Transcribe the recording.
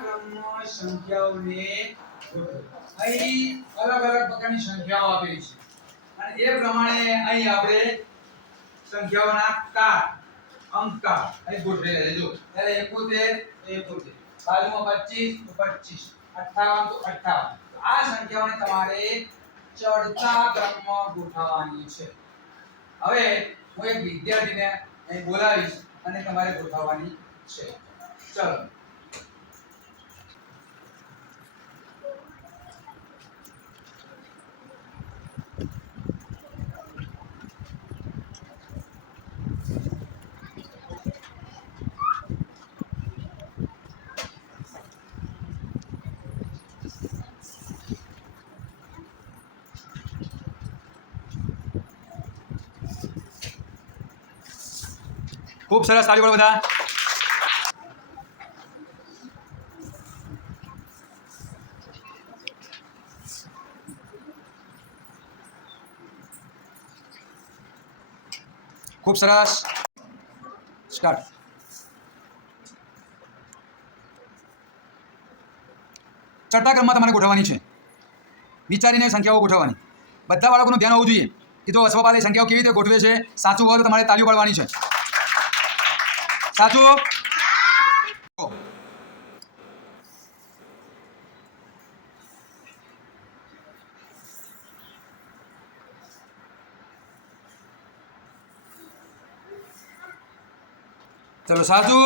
ક્રમમાં સંખ્યાઓને ગોઠવો અહીં અલગ અલગ પ્રકારની સંખ્યાઓ આપેલી છે. અને એ પ્રમાણે અહીં આપણે સંખ્યાઓના કાર અંકા અહીં ગોઠવેલા છે. જો ત્યારે 71 તો 71 બાજુમાં 25 તો 25 58 તો 58 આ સંખ્યાઓને તમારે ચડતા ક્રમમાં ગોઠવવાની છે. હવે હું એક વિદ્યાર્થીને અહીં બોલાવીશ અને તમારે ગોઠવવાની છે. ચલો. ખૂબ સરસ તાળી બધા. ખૂબ સરસ. સ્ટાર્ટ ચડતા ક્રમમાં તમારે ગોઠવવાની છે. વિચારીને સંખ્યાઓ ગોઠવવાની. બધા બાળકોનું ધ્યાન હોવું જોઈએ કે તો અશ્વપાલે સંખ્યાઓ કેવી રીતે ગોઠવે છે, સાચું હોય તો તમારે તાલીઓ પાડવાની છે. Satu. Terus satu.